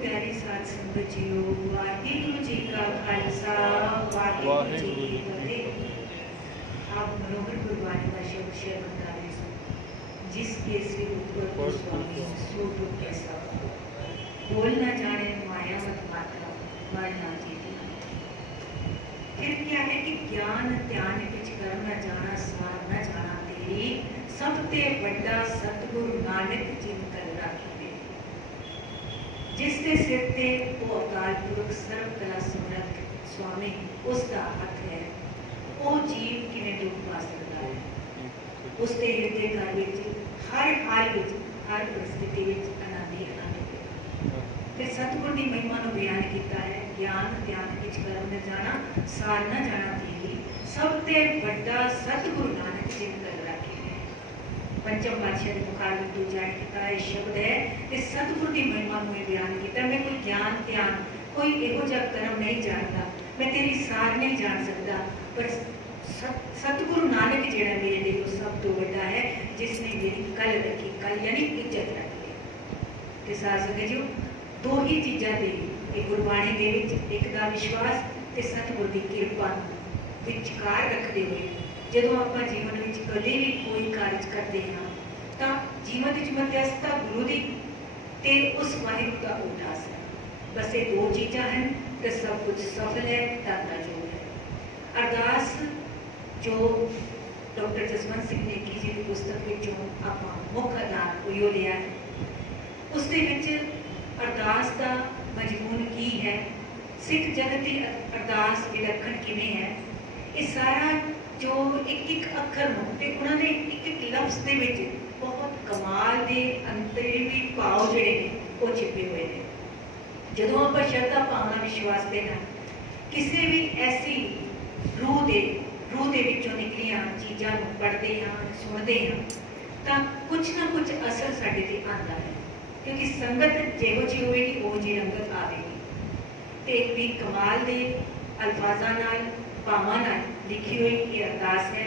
प्यारी साध संगत जीओ, वाहिगुरु जी का खालसा, वाहिगुरु जी की फतेह। आप मनोहर गुरबाणी का शब्द श्रवण कर रहे हो। जिसके सिर ऊपर को स्वामी सो तो कैसा बोल न जाने माया मत माता मर ना जीती। फिर क्या है कि ज्ञान ध्यान विच कर न जाना सार न जाना तेरी सब ते बड़ा सतगुरु नानक जिन कर राखी। जिसके सिर ते वो अकाल पुरख सर्व कला समर्थ स्वामी उसका हक है। वो जीव किवें दुख पा सकता है। उसके हृदय घर विच हर हाल विच हर परिस्थिति विच आनंद ही आनंद है। फिर सतगुर की महिमा नूं बयान किया है। ज्ञान ध्यान विच कर न जाना सार न जाना तेरी सब ते बड़ा सतगुरु नानक जिन कर राखी। पंचम पातशाह के मुखारबिंद दूजा किया शब्द है कि सतगुर की महिमा में बयान किया। मैं कोई ज्ञान ध्यान कोई इहो जिहा कर्म नहीं जानता, मैं तेरी सार नहीं जान सकता, पर सतगुरु नानक जिहड़ा मेरे लिए सब तो बड़ा है, जिसने मेरी कल रखी, कल यानी इज्जत रखी। ते साध संगत जी दो ही चीज़ां दे एक गुरबाणी दे विच एक दा विश्वास ते सतगुर की किरपा विचकार रखते हुए ਜਦੋਂ ਆਪਾਂ ਜੀਵਨ ਵਿੱਚ ਕਦੇ ਵੀ ਕੋਈ ਕਾਰਜ ਕਰਦੇ ਹਾਂ ਤਾਂ ਜੀਵਨ ਵਿੱਚ ਮਧਿਅਸਥਤਾ ਗੁਰੂ ਦੀ ਤੇ ਉਸ ਵਾਹਿਗੁਰੂ ਦਾ ਉਦਾਸ ਹੈ। ਬਸ ਇਹ ਦੋ ਚੀਜ਼ਾਂ ਹਨ ਤੇ ਸਭ ਕੁਝ ਸਫਲ ਹੈ, ਦਾਤਾ ਜੋ ਹੈ। ਅਰਦਾਸ ਜੋ ਡਾਕਟਰ ਜਸਵੰਤ ਸਿੰਘ ਨੇਗੀ ਜੀ ਦੀ ਪੁਸਤਕ ਵਿੱਚੋਂ ਆਪਾਂ ਮੁੱਖ ਆਧਾਰ ਉਹੀਓ ਲਿਆ ਹੈ। ਉਸ ਦੇ ਵਿੱਚ ਅਰਦਾਸ ਦਾ ਮਜ਼ਮੂਨ ਕੀ ਹੈ, ਸਿੱਖ ਜਗਤ ਦੀ ਅਰਦਾਸ ਵਿਲੱਖਣ ਕਿਵੇਂ ਹੈ, ਇਹ ਸਾਰਾ जो एक एक अखर उन्होंने एक एक लफ्ज के विच बहुत कमाल के अंतरवी भाव जोड़े ने वो छिपे हुए हैं। जो आप श्रद्धा भावना विश्वास के नाल किसी भी ऐसी रूह के विचों निकलिया चीज़ों को पढ़ते हाँ सुनते हाँ तो कुछ ना कुछ असर साढ़े ते आता है, क्योंकि संगत जिहो जी होगी वो जी रंगत आएगी। तो एक भी कमाल के अल्फाजा नाल भावां नाल लिखी हुई ये अरदास है।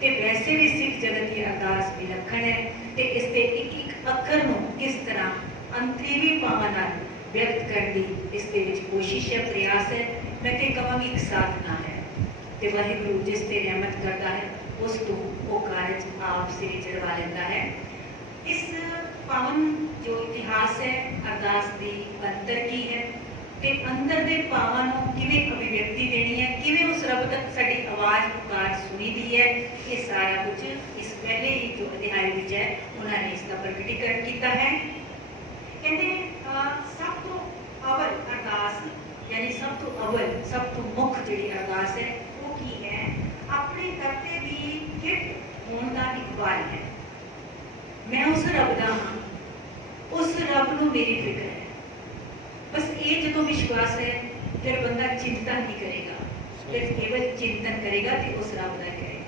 तो वैसे भी सिख जगत की अरदास विलक्षण है। तो इसके एक एक अखर को किस तरह अंतरीवी भावां नाल व्यक्त करने की इसके कोशिश है, प्रयास है। मैं तो कहांगी एक साधना है। तो वाहिगुरू जिस ते रहमत करता है उस तो वो कारज आप सिरे चढ़वा लेता है। इस पावन जो इतिहास है अरदास की अंतर की है ते अंदर के भावां नूं किवें अभिव्यक्ति देनी है, किवें उस रब तक साडी आवाज़ पुकार सुनी दी है, ये सारा कुछ इस पहले ही जो अध्याय विच है उन्होंने इसका प्रकटीकरण किया है। कहते सब तो अवल अरदास यानी सब तो अवल सब तो मुख जिहड़ी अरदास है वो की है, अपने करते की हित होने का इकबाल है। मैं उस रब दा हां, उस रब नूं मेरी फिक्र है। बस ये जो विश्वास है फिर बंदा चिंता नहीं करेगा, फिर केवल चिंतन करेगा तो उस रब का करेगा।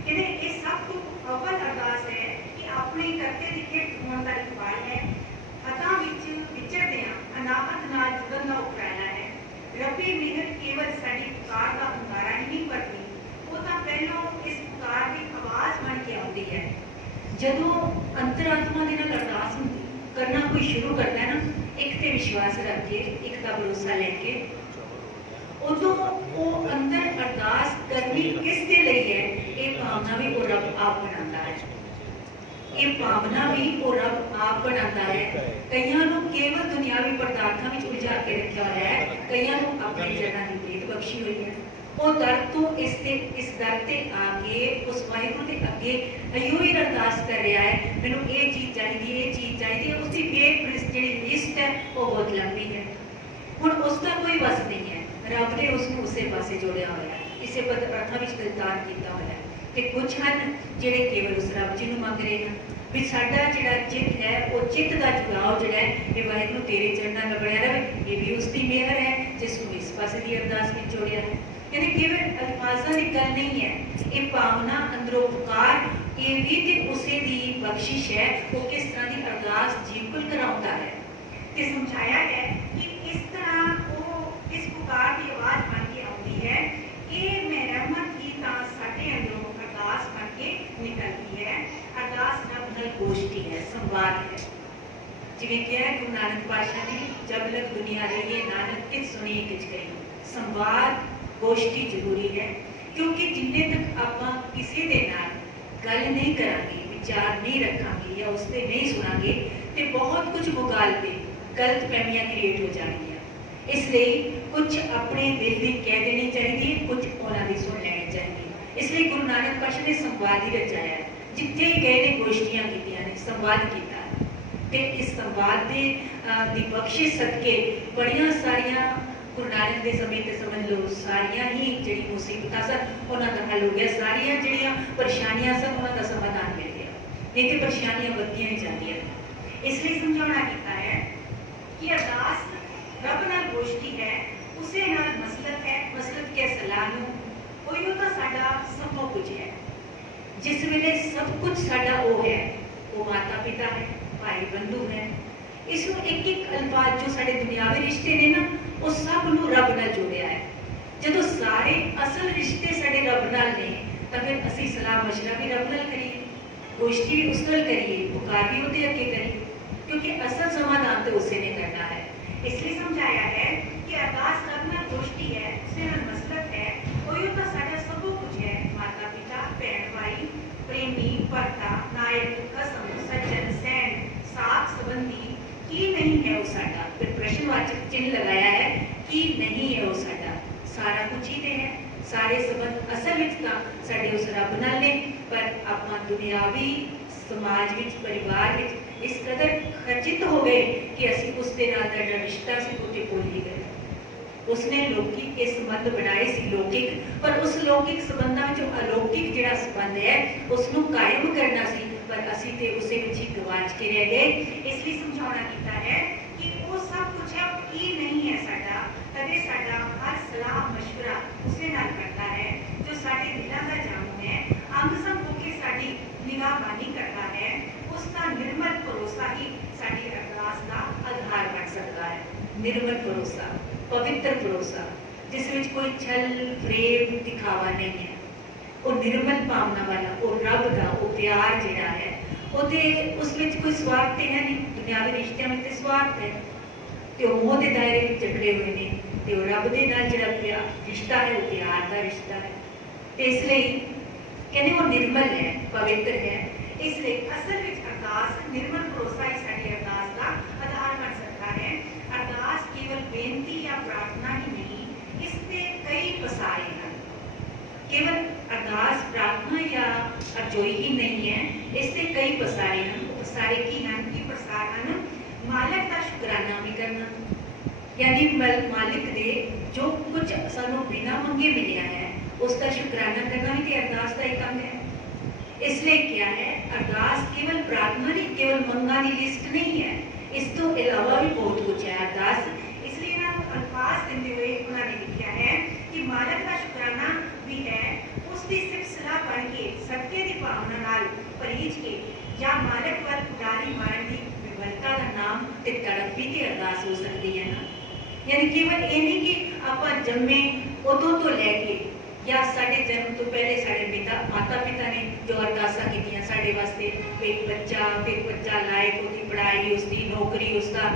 कहते ये सब तो अव्वल अरदास है कि अपने करते की किरत होने का इकबाल है। हथां विच विचरदे अनाहत नाल जुड़न का उपराला है। रब्बी मेहर केवल साडी पुकार का हुंकारा नहीं भरती, वो तो पहलों इस पुकार की आवाज़ बन के आती है। जदों अंतरात्मा दे नाल अरदास हुंदी करना कोई शुरू करता है ना, एक ते विश्वास रख के एक का भरोसा लेके उदों वो अंदर अरदास करनी किस दे लई है, ये भावना भी वो रब आप बनाता है। ये भावना भी वो रब आप बनाता है। कईयां नूं केवल दुनियावी पदार्थां विच उलझा के रखा है, कईयां नूं अपने जगह की भेंट बख्शी हुई है। वो दर तो इस दर ते आके उस वाहिगुरू के अगे अयो ही अरदास कर रहा है, मैनूं ये चीज़ चाहिए, ये चीज़ चाहिए। उसकी वेट जी लिस्ट है वो बहुत लंबी है। हुण उसका कोई बस नहीं है, रब ने उसको उस पासे जोड़िया होया है, इसे अर्थां विच गलतान किया होया है कि कुछ हैं जिहड़े केवल उस रब जी नूं मंग रहे हैं भी साडा जिहड़ा चित्त है वो चित्त का जुड़ाव जिहड़ा है ये वाहिगुरू तेरे चरणा में बणिया रहे। ये भी उसकी मेहर है जिसको इस पासे की अरदास में जोड़िया है। यानी केवल अल्फाजा की गल नहीं है, ये भावना अंदरों पुकार ये भी तो उसे दी बख्शिश है। वो किस तरह की अरदास जीवकुल कराता है कि समझाया है कि इस तरह वो इस पुकार की आवाज़ बन के आती है। ये मैं रहमत ही ता साडे अंदरों अरदास बन के निकलती है। अरदास रब नाल गोष्ठी है, संवाद है। जिवें कहा है गुरु नानक पातशाह ने, जब लग दुनिया रही नानक कित सुनी किच कही। संवाद गोष्ठी जरूरी है, क्योंकि जिन्ने तक आपां किसी दे नाल गल नहीं करांगे, विचार नहीं रखांगे या उससे नहीं सुनांगे, तो बहुत कुछ मुगाल पे गलत फहमियां क्रिएट हो जाएंगी। इसलिए कुछ अपने दिल की कह देनी चाहिए, कुछ उन्होंने सुन लेनी चाहिए। इसलिए गुरु नानक पातशाह ने संवाद ही रचाया, जिथे ही गए ने गोष्ठियां कीतियां ने, संवाद किया। ते इस संवाद की बख्शिश सदके बड़िया सारिया गुरु नानक के समय ते समझ लो सारिया ही जी मुसीबत सन उन्हों का हल हो गया, सारिया जड़िया परेशानियां सन उन्हों का समाधान मिल गया, नहीं तो परेशानियां बढ़ती ही जाती। इसलिए समझाना किया है कि अरदास रब नाल गोष्ठी है, उसे नाल मसलत है, मसलत के सलाह उही तो साडा सब कुछ है। जिस वेले सब कुछ साडा वो है, वो माता पिता है, भाई बंधु है, इसमें एक एक अल्फाज जो साडे दुनियावी रिश्ते ने ना, वो सब नू रब नाल जोड़िया है। जदों सारे असल रिश्ते साडे रब नाल ने, तो फिर असीं सलाह मशवरा भी रब नाल करिए, गोष्ठी भी उस नाल करिए, पुकार भी उहदे अगे करिए, क्योंकि असल समाधान तो उसे ने करना है। इसलिए समझाया है कि अरदास रब नाल गोष्ठी है, उसे नाल मसलत है, उही तो साडा सब कुछ है। माता पिता, भैन भाई, प्रेमी, भरता, नायक, कसम, सज्जन, सैन, साथ संबंधी की नहीं है वो साडा। फिर प्रश्नवाचक चिन्ह लगाया है कि नहीं है वो साडा, सारा कुछ ही ते है। सारे संबंध असल विच तां साडे उस रब नाल ने, पर आपां दुनियावी समाज विच, परिवार विच इस कदर खचित हो गए कि असीं उस दे नाल दा रिश्ता सी उते भुल ही गए। उसने लौकिक के संबंध बनाए सी लौकिक, पर उस लौकिक संबंधां विच अलौकिक जिहड़ा संबंध है उसनूं कायम करना सी, पर असीं ते उसे विच ही गवाच के रह गए। इसलिए समझाउणा कीता है कि वो सब कुछ है की नहीं है साडा, तदे साडा हर सलाह मशवरा उसे नाल करता है जो साडे दिलां दा जामू है, अंग संग होके साडी निगाहबानी करता है। उसका निर्मल भरोसा ही साडी अरदास का आधार बन सकता है। निर्मल भरोसा, पवित्र भरोसा, जिस विच कोई छल फरेब दिखावा नहीं है, वो निर्मल भावना वाला, वो रब का वो प्यार जिहड़ा है, उहदे उस विच कोई स्वार्थ ते है नहीं। दुनियावी रिश्तिਆਂ में ते स्वार्थ है, ते वो मोह दे दायरे विच जकड़े हुए ने, ते वो रब दे नाल जिहड़ा प्यार रिश्ता है वो प्यार का रिश्ता है। ते इसलिए कहने वो निर्मल है, पवित्र है। इसलिए असल विच अरदास निर्मल भरोसा ही साडी अरदास का आधार बन सकता है। अरदास केवल बेनती या प्रार्थना ही नहीं, इसके कई पसारे हैं। केवल अरदास प्रार्थना या अरजोई ही नहीं है, इसके कई पसारे हैं। पसारे की हैं कि प्रसार हैं मालिक का शुकराना भी करना, यानी मालिक दे जो कुछ सानू बिना मंगे मिलिया है उसका शुकराना करना भी अरदास का एक अंग है। इसलिए क्या है, अरदास केवल प्रार्थना नहीं, केवल मंगा की लिस्ट नहीं है, इस तो अलावा भी बहुत कुछ है अरदास। इसलिए ना अल्फाज देते हुए उन्होंने लिखा है कि मालिक का शुकराना भी है, उसकी सिर्फ सलाह पढ़ के सत्य की भावना नाल परीज के या मालिक वाल उडारी मारन की विफलता का नाम ते तड़प भी ते अरदास हो सकती है ना। यानी केवल ये नहीं कि आप जन्मे उदों तो लैके या साडे जन्म तो पहले साडे पिता माता पिता ने जो अरदासा कीतियां साडे वास्ते, एक बच्चा फिर बच्चा लायक, उसकी पढ़ाई, उसकी नौकरी, उसका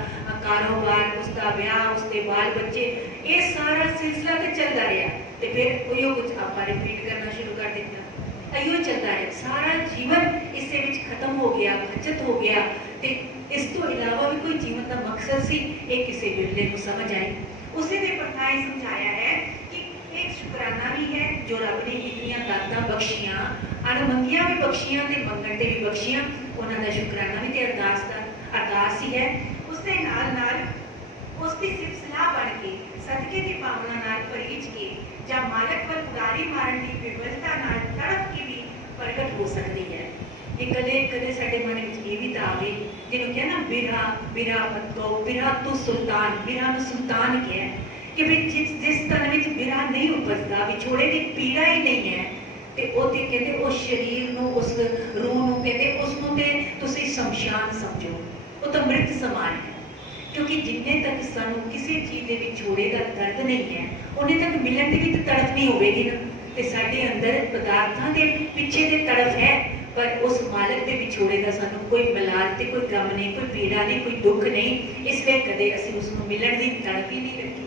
कारोबार, उसका ब्याह, उसके बाल बच्चे, ये सारा सिलसिला तो चलता रहा। तो फिर उयो कुछ आप रिपीट करना शुरू कर दिता, इो चलता रहा, सारा जीवन इससे विच खत्म हो गया, खचत हो गया। तो इस तो इलावा भी कोई जीवन का मकसद सी, एक किसी बिरले को समझ आई। उसे भी प्रथाएं समझाया है कि एक शुकराना भी है जो रब ने कितनियां दातां बख्शियां, अणमंगियां भी बख्शियां ते मंगण ते भी बख्शियां, उन्हां दा शुकराना भी ते अरदास ही है। उसके नाल नाल उसकी सिर्फ सलाह बन के सदके की भावना नाल परीज के या मालक पर उदारी मारन की विफलता नाल तड़प के भी प्रगट हो सकती है। ये कदे कदे साडे मन विच ये भी तां आवे जिन्हों क्या ना बिरहा बिरहा मत कहो, बिरहा तू सुल्तान, बिरहा नूं सुल्तान कहा कि भी जिस तन विच बिरहा नहीं उपजदा, विछोड़े की पीड़ा ही नहीं है, ते ओते कहते उस शरीर नूं, उस रूह नूं कहते उसनूं ते तुसीं शमशान समझो, वो तो मृत समान है। क्योंकि जिन्ने तक सानू किसी चीज़ के विछोड़े का दर्द नहीं है, उन्हें तक मिलन की भी तो तड़फ नहीं होगी ना। तो साडे अंदर पदार्थों के पिछे तो तड़फ है, पर उस मालक के विछोड़े का सानू कोई मिलान नाल ते कोई गम नहीं, कोई पीड़ा नहीं, कोई दुख नहीं, इसलिए कदे असीं उसनूं मिलण दी तड़प ही नहीं रखी।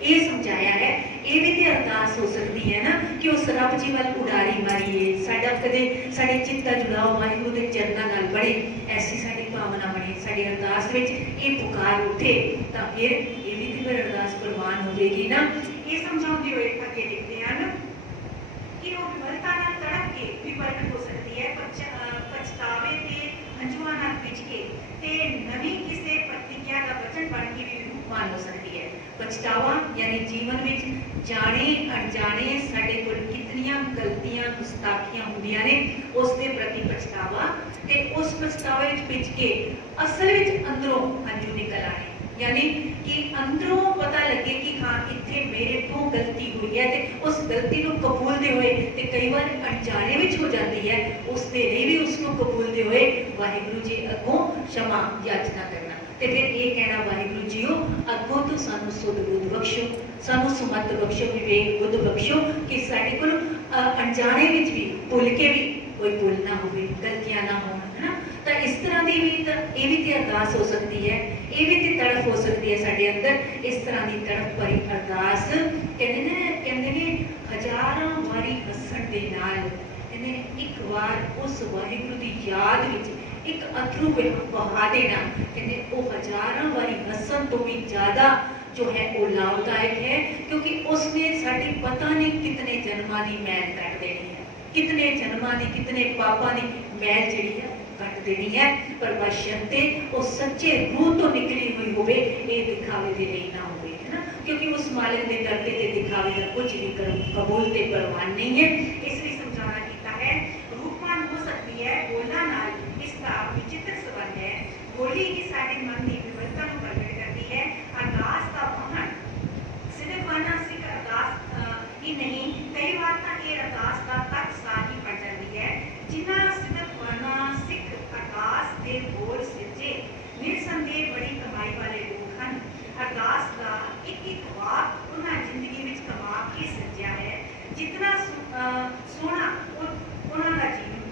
ये समझाया है। ये भी तो अरदास हो सकती है ना कि उस रब जी वाल उडारी मारीए, साडा कदे साडे चित्ता जुड़ाओ वाहिगुरू दे चरनां नाल बड़े, ऐसी साडी भावना बने, साडी अरदास विच ये पुकार उठे, तां फिर ये भी तो फिर अरदास प्रवान होवेगी ना। ये समझाउंदे होए अगे लिखदे हन कि वो विफलता नाल तड़प के भी प्रगट हो सकती है, पछतावे ते हंझुआं नाल विच के ते नवी किसी प्रतिज्ञा का वचन बन के भी रूपमान हो सकती है। पछतावा यानी जीवन विच जाने अनजाने साडे कोल कितनियां गलतियां गुस्ताखियां हुंदियां ने, उस दे प्रति पछतावा ते उस पछतावे विच पिछ के असल विच अंदरों हंझू निकल आने, यानी कि अंदरों पता लगे कि हाँ इत्थे मेरे तो गलती हुई है ते उस गलती को कबूलते हुए ते कई बार अनजाने विच हो जाती है, उस दे लिए भी उसको कबूलते हुए वाहिगुरू जी अगों क्षमा याचना करना ते फिर ये कहना वाहिगुरू जीओ अगों तो सानू सुध बुध बख्शो, सानू सुमत बख्शो, विवेक बुध बख्शो कि साडे कोल अनजाने विच भी भुल के भी कोई भुल ना होवे, गलतियां ना होण, है ना। तो इस तरह की भी ये भी तो अरदास हो सकती है, ये भी तो तड़फ हो सकती है साडे अंदर। इस तरह की तड़फ भरी अरदास कहंदे ने हजारां वारी हसण दे नाल, कहंदे ने एक बार उस वाहिगुरू दी याद विच एक अथरू बहा देना, कहते वो हजारों बारी हसन तो भी ज्यादा जो है वो लाभदायक है, क्योंकि उसने साड़ी पता नहीं कितने जन्मां की मैल कट देनी है, कितने जन्मां की कितने पापां की मैल जी है कट देनी है, पर बशर्ते वो सच्चे रूह तो निकली हुई होवे, ये दिखावे दे लिए ना होवे, है ना। क्योंकि उस मालिक के करते ते दिखावे का कुछ भी कबूल ते परवान नहीं है। इसलिए समझाना कीता है रूपमान हो सकती है बोलना नाल, इसका विचित्र संबंध है। बोली ही साडे मन की विफलता को प्रकट करती है। अरदास का वाहन सिर्फ वाना सिख अरदास ही नहीं, कई बार तो ये अरदास का तक साथ ही पड़ जाती है। जिन्ना सिर्फ वाना सिख अरदास के बोल सिरजे निसंदेह बड़ी कमाई वाले लोग हैं। अरदास का एक एक वाक उन्हें जिंदगी में कमा के सज्जा है। जितना सोना उन्होंने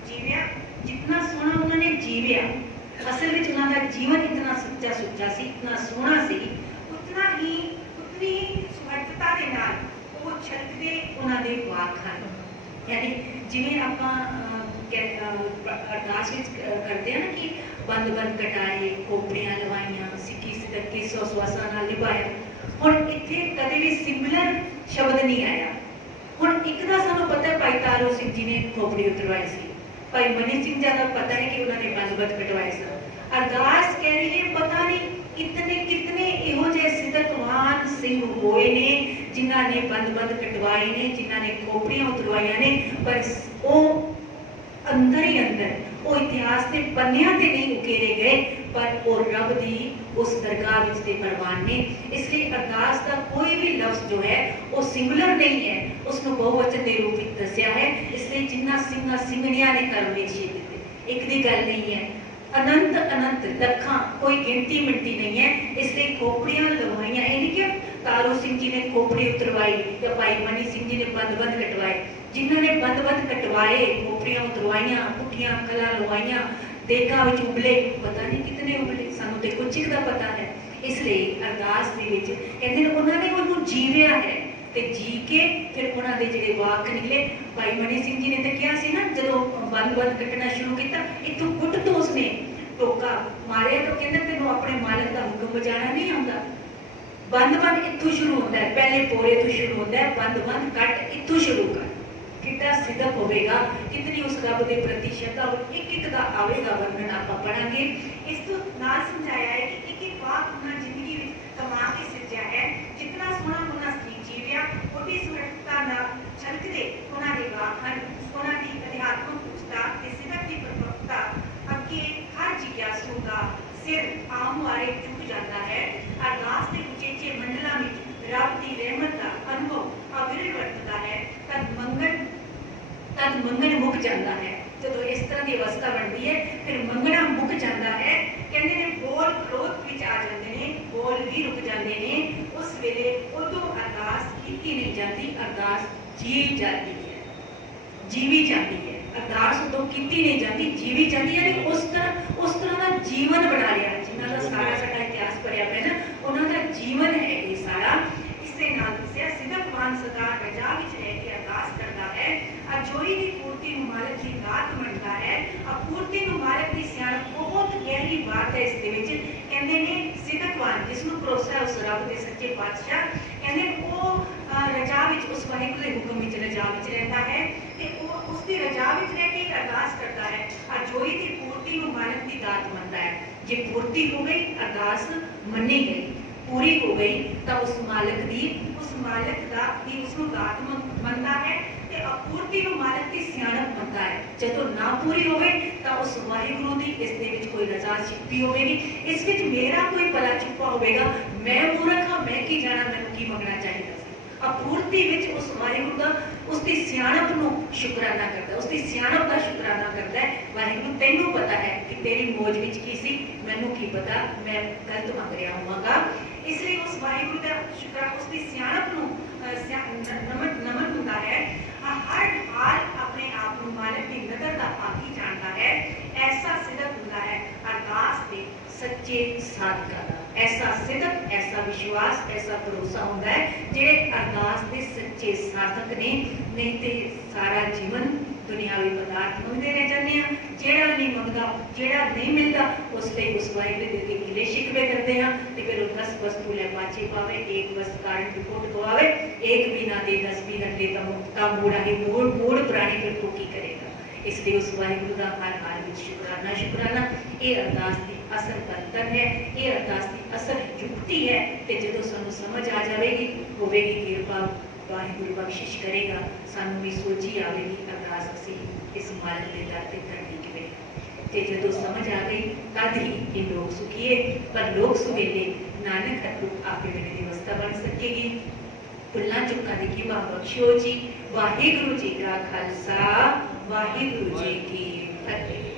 जीविया, जितना सोना उन्होंने जीविया, असल में उन्होंने जीवन इतना सच्चा सुच्चा सी, इतना सोना सी, उतना ही उतनी सुहर्दता के नाल वो छलकदे उन्होंने वाक हैं। यानी जिवें आपां अरदास करते हैं ना कि बंद बंद कटाए, खोपड़ियां लवाइयां, सिक्की सिदके सौ सुआसा नाल निभाया, हुण इत्थे कदे भी सिमिलर शब्द नहीं आया। हुण एक दा सानूं पता है भाई तारू सिंह जी ने खोपड़ी उतरवाई सी, भाई मनी सिंह जी का पता है कि उन्होंने बंद बंद कटवाए सन। अरदास कह रही है पता नहीं इतने कितने इहो जे सिदकवान सिंह होए ने जिन्हां ने बंद बंद कटवाए ने, जिन्हां ने खोपड़ियां उतरवाइयां ने, पर वो अंदर ही अंदर वो इतिहास के पन्नियां ते नहीं उकेरे गए, पर वो रब दी उस दरगाह विच ते परवान ने। इसलिए अरदास का कोई भी लफ्ज जो है वो सिंगुलर नहीं है, उसको बहुवचन के रूप में दसिया है। इसलिए जिन्ना सिंघा सिंघनिया ने कर्म में छे दिते, एक दी गल नहीं है, अनंत अनंत लखां, कोई गिनती मिनती नहीं है। इसलिए खोपड़ियां लवाइयां, ये नहीं कि तारू सिंह जी ने खोपड़ी उतरवाई या भाई मनी सिंह जी ने बंद बंद कटवाए। जिन्होंने बंद बंद कटवाए, खोपड़ियां उतरवाइयां, पुठियां अक्कलां लवाइयां, देगा विच उबले, पता नहीं कितने उबले, सानू ते कुछ एक दा पता है। इसलिए अरदास दे विच कहंदे ने उन्होंने उन्होंने जीविया है ते जी के फिर उन्होंने जिहड़े वाक निकले। भाई मनी सिंह जी ने तो कहा सी ना, जो बंद बंद कटना शुरू किया, इतों गुट तो उसने टोका मारिया, तो कहते तेनों अपने मालिक का हुक्म बजाना नहीं आता। बंद बंद इतों शुरू होता है, पहले पोरे तो शुरू होता है, बंद बंद कट इतों शुरू कर, कितना सिदक होगा, कितनी उस रब के प्रति श्रद्धा, एक एक का आवेगा वर्णन आप पढ़ांगे। इस तो नाल समझाया है कि एक एक वाक उन्हें जिंदगी में कमा के सिरजा है। जितना सोना उन्हें जीविया, ओडी सुरक्षता ना छलकदे उन्हें वाक हैं। उन्हें अध्यात्मक पुष्टा सिदक की परिपक्वता अगे हर जिज्ञासु का सिर आम वाले झुक जाता है। अरदास के उचेचे मंडलों में रब की रहमत का अनुभव अविरल वर्तता है। तद मंगन मुक जाता है। जो इस तरह की अवस्था बनती है, फिर मंगना मुक जाता है। कहते हैं बोल क्रोध विच आ जाते हैं, बोल भी रुक जाते हैं। उस वेले उदों अरदास की नहीं जाती, अरदास जी जाती है, जीवी जाती है। अरदास उदों की नहीं जाती, जीवी जाती है। उस तरह का जीवन बना लिया, जिन्हों का सारा साडा इतिहास पढ़िया पे ना, उन्होंने जीवन है ये सारा। इससे नाल दस्सिया सिदकवान सरदार रजा विच रह के अरदास करता है, अजोई दी पूर्ति नूं मालक दी दात मनदा है। अपूर्ति नूं मालक दी सियाणप बहुत गहरी बात है इस दे विच। कहंदे ने सिदकवान जिसनूं भरोसा है उस रब दे सच्चे पातशाह, कहंदे वो रजा विच उस वाहिगुरू दे हुक्म विच रजा विच रहता है ते वो उसदी रजा विच रह के अरदास करता है। अजोई दी पूर्ति नूं मालक दी दात मनदा है। जे पूर्ति हो गई, अरदास मन्नी गई, पूरी हो गई, तो उस मालक दा दी उसनूं दात मनदा है ते अपूर्ति नूं मालक दी सियाणप मनदा है। जदों ना पूरी होवे तो उस वाहिगुरू दी इस दे विच कोई रजा छिपी होवेगी, इस विच मेरा कोई भला छुपा होवेगा। मैं मूर्ख हां, मैं की जाना मैनूं की मंगना चाहिदा सी। अपूर्ति विच उस वाहिगुरू दा उसदी सियाणप नूं शुकराना करदा, उसदी सियाणप दा शुकराना करदा है। वाहिगुरू तैनूं पता है कि तेरी मौज विच की सी, मैनूं की पता, मैं गलत मंग रहा होवांगा। इसलिए उस वाहिगुरू दा शुकराना, उसदी सियाणप नूं नमन हुंदा है। हर हाल अपने आप नूं मालक दी नज़र दा पाकी जानदा है। ऐसा सिदक हुंदा है अरदास दे सच्चे साधकां दा। ऐसा सिदक, ऐसा विश्वास, ऐसा भरोसा होंदा है जिहड़े अरदास दे सच्चे साधक ने। नहीं ते सारा जीवन दुनियावी पदार्थ मंगते रह जाते हैं। जेड़ा नहीं मंगता, जेड़ा नहीं मिलता, उससे उस वाहिगुरू दे अगे गिले शिकवे करते हैं। तो फिर वो 10 वस्तु ले पाछे पावे, एक वस्त कारण रिपोर्ट गवावे, एक भी ना दे 10 भी घंटे का मूड़ा ही मूड़ प्राणी फिर तो की करेगा। इसलिए उस वाहिगुरू का हर हाल में शुकराना शुकराना, ये अरदास की असल बंधन है, ये अरदास की असल युक्ति है। तो जो सानू समझ आ जाएगी, होगी कृपा, वाहिगुरू बख्शिश करेगा, सानू भी सोची आएगी अरदास असी इस मालक के दर ते करनी किवें। ते जो समझ आ गई तद ही ये लोग सुखिए, पर लोग सुवेले नानक हथों आपे वेले दी अवस्था बन सकेगी। भुल्लां चुक्कां दी कीमा बख्शियो जी। वाहिगुरू जी का खालसा, वाहिगुरू जी की फतेह।